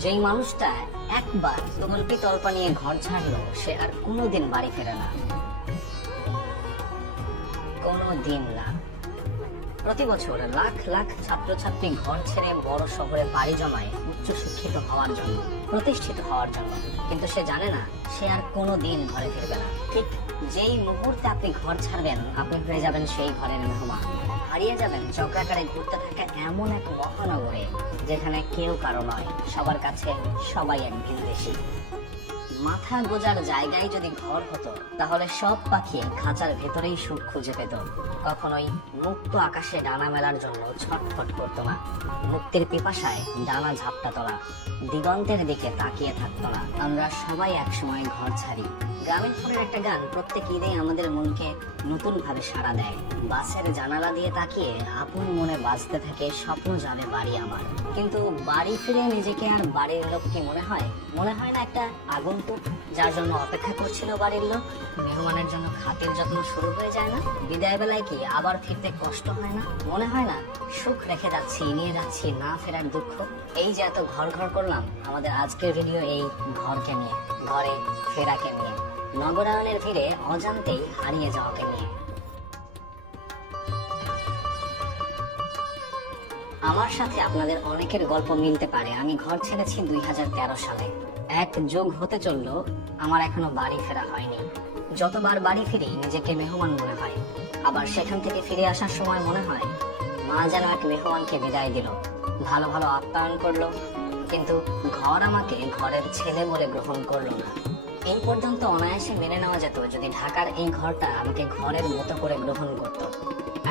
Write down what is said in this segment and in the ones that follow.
যেই মানুষটা একবার তল্পি তল্পা নিয়ে ঘর ছাড়লো, সে আর কোনোদিন বাড়ি ফেরে না। কোনো দিন না। প্রতি বছর লাখ লাখ ছাত্রছাত্রী ঘর ছেড়ে বড় শহরে পাড়ি জমায় উচ্চ শিক্ষিত হওয়ার জন্য, প্রতিষ্ঠিত হওয়ার জন্য। কিন্তু সে জানে না, সে আর কোনো দিন ঘরে ফিরবে না। ঠিক যেই মুহূর্তে আপনি ঘর ছাড়বেন, আপনি হয়ে যাবেন সেই ঘরের মেহমান। হারিয়ে যাবেন চক্রাকারে ঘুরতে থাকা এমন এক মহানগরে, যেখানে কেউ কারও নয়, সবার কাছে সবাই এক ভিনদেশী মাথা গোজার জায়গায় যদি ঘর হতো, তাহলে সব পাখি খাঁচার ভেতরেই সুখ খুঁজে পেত। কখনোই মুক্ত আকাশে ডানা মেলার জন্য ছটফট করতো না। মুক্তির পিপাসায় ডানা ঝাপটা তোলা, দিগন্তের দিকে তাকিয়ে থাকতো না। আমরা সবাই একসময় ঘর ছাড়ি। গ্রামীণ ফোনের একটা গান প্রত্যেক ঈদে আমাদের মনকে নতুন ভাবে সাড়া দেয়। বাসের জানালা দিয়ে তাকিয়ে আপন মনে বাজতে থাকে, স্বপ্ন যাবে বাড়ি আমার। কিন্তু বাড়ি ফিরে নিজেকে আর বাড়ির লোক কি মনে হয়? মনে হয় না একটা আগন্তুক যার জন্য অপেক্ষা করছিল বাড়ির লোক। মেহমানের জন্য খাতির যত্ন শুরু হয়ে যায় না। বিদায় বেলায় কি আবার ফিরতে কষ্ট হয় না? মনে হয় না সুখ রেখে যাচ্ছি, নিয়ে যাচ্ছি, না ফেরার দুঃখ। এই যে এত ঘর ঘর করলাম, আমাদের আজকের ভিডিও এই ঘরকে নিয়ে, ঘরে ফেরাকে নিয়ে। নগরায়নের ভিড়ে অজান্তেই হারিয়ে যাওয়াকে নিয়ে। আমার সাথে আপনাদের অনেকের গল্প মিলতে পারে। আমি ঘর ছেড়েছি দুই হাজার তেরো সালে। এক যুগ হতে চলল, আমার এখনও বাড়ি ফেরা হয়নি। যতবার বাড়ি ফিরি, নিজেকে মেহমান মনে হয়। আবার সেখান থেকে ফিরে আসার সময় মনে হয়, মা যেন এক মেহমানকে বিদায় দিল। ভালো ভালো আপ্যায়ন করল, কিন্তু ঘর আমাকে ঘরের ছেলে বলে গ্রহণ করল না। এই পর্যন্ত অনায়াসে মেনে নেওয়া যেত, যদি ঢাকার এই ঘরটা আমাকে ঘরের মতো করে গ্রহণ করতো।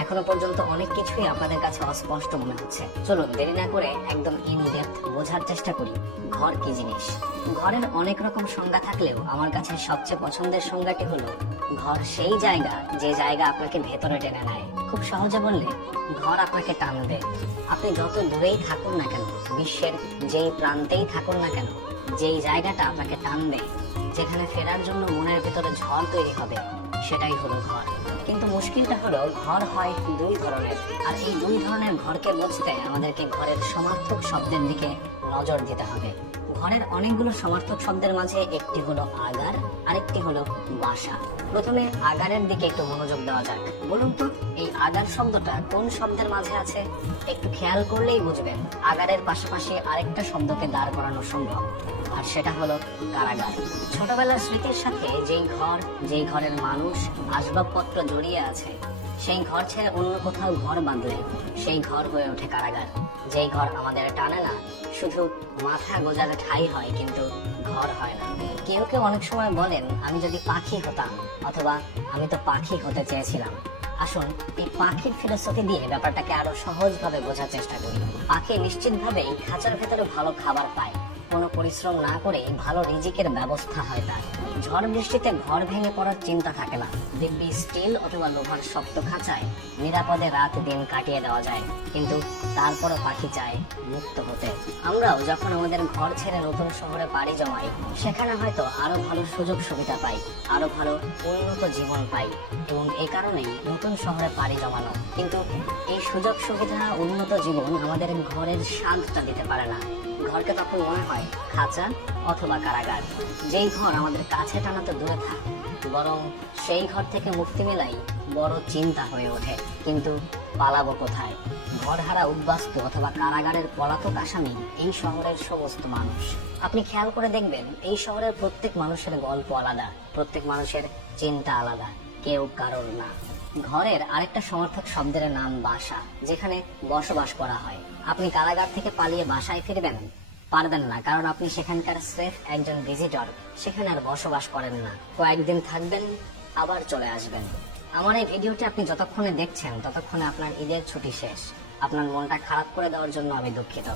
এখনও পর্যন্ত অনেক কিছুই আপনাদের কাছে অস্পষ্ট মনে হচ্ছে। চলুন, দেরি না করে একদম ইন ডেপথ বোঝার চেষ্টা করি, ঘর কি জিনিস? ঘরের অনেক রকম সংজ্ঞা থাকলেও আমার কাছে সবচেয়ে পছন্দের সংজ্ঞাটি হলো, ঘর সেই জায়গা যে জায়গা আপনাকে ভেতরে টেনে নেয়। খুব সহজে বললে, ঘর আপনাকে টানবে আপনি যত দূরেই থাকুন না কেন, বিশ্বের যেই প্রান্তেই থাকুন না কেন, যেই জায়গাটা আপনাকে টানবে যেখানে ফেরার জন্য মনের ভেতরে ঝড় তৈরি হবে, সেটাই হলো ঘর। কিন্তু মুশকিলটা হলো, ঘর হয় দুই ধরনের, আর এই দুই ধরনের ঘরকে বুঝতে আমাদেরকে ঘরের সমার্থক শব্দের দিকে নজর দিতে হবে। ঘরের অনেকগুলো সমার্থক শব্দের মাঝে একটি হলো আগার, আরেকটি হলো বাসা। প্রথমে আগারের দিকে একটু মনোযোগ দেওয়া যাক। বলুন তো, এই আগার শব্দটা কোন শব্দের মাঝে আছে? একটু খেয়াল করলেই বুঝবেন, আগারের পাশাপাশি আরেকটা শব্দকে দাঁড় করানো সম্ভব, আর সেটা হলো কারাগার। ছোটবেলার স্মৃতির সাথে যেই ঘর, যেই ঘরের মানুষ আসবাবপত্র জড়িয়ে আছে সেই ঘর ছেড়ে অন্য কোথাও ঘর বাঁধলে সেই ঘর হয়ে ওঠে কারাগার। যেই ঘর আমাদের টানে না, শুধু মাথা গোজালে ঠাই হয় কিন্তু ঘর হয় না। কেউ কেউ অনেক সময় বলেন, আমি যদি পাখি হতাম অথবা আমি তো পাখি হতে চেয়েছিলাম। আসুন, এই পাখির ফিলোসফি দিয়ে ব্যাপারটাকে আরও সহজভাবে বোঝার চেষ্টা করি। পাখি নিশ্চিতভাবেই খাঁচার ভেতরে ভালো খাবার পায়। কোনো পরিশ্রম না করে ভালো রিজিকের ব্যবস্থা হয় তার। ঝড় বৃষ্টিতে ঘর ভেঙে পড়ার চিন্তা থাকে না। দিব্যি স্টিল অথবা লোহার শক্ত খাঁচায় নিরাপদে রাত দিন কাটিয়ে দেওয়া যায়। কিন্তু তারপরও পাখি চায় মুক্ত হতে। আমরাও যখন আমাদের ঘর ছেড়ে নতুন শহরে পাড়ি জমাই, সেখানে হয়তো আরও ভালো সুযোগ সুবিধা পাই, আরও ভালো উন্নত জীবন পাই। এবং এই কারণেই নতুন শহরে পাড়ি জমানো। কিন্তু এই সুযোগ সুবিধা, উন্নত জীবন আমাদের ঘরের স্বাদটা দিতে পারে না। ঘরকে তখন মনে হয় খাঁচা অথবা কারাগার? যেই ঘর আমাদের কাছে টানাতে দূরে থাক। বরং সেই ঘর থেকে মুক্তি মেলাই বড় চিন্তা হয়ে ওঠে। কিন্তু পালাবো কোথায়? ঘরহারা উদ্বাস্তু অথবা কারাগারের পলাতক আসামি এই শহরের সমস্ত মানুষ। আপনি খেয়াল করে দেখবেন, এই শহরের প্রত্যেক মানুষের গল্প আলাদা, প্রত্যেক মানুষের চিন্তা আলাদা, কেউ কারোর না। ঘরের আরেকটা সমর্থক শব্দের নাম বাসা, যেখানে বসবাস করা হয়। আপনি কারাগার থেকে পালিয়ে বাসায় ফিরবেন? পারবেন না, কারণ আপনি সেখানকার স্রেফ একজন ভিজিটর। সেখানে আর বসবাস করেন না। কয়েকদিন থাকবেন, আবার চলে আসবেন। আমার এই ভিডিওটি আপনি যতক্ষণে দেখছেন, ততক্ষণে আপনার ঈদের ছুটি শেষ। আপনার মনটা খারাপ করে দেওয়ার জন্য আমি দুঃখিত।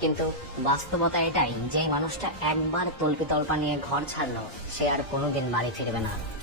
কিন্তু বাস্তবতা এটাই যে মানুষটা একবার তল্পি তল্পা নিয়ে ঘর ছাড়লো, সে আর কোনোদিন বাড়ি ফিরবে না।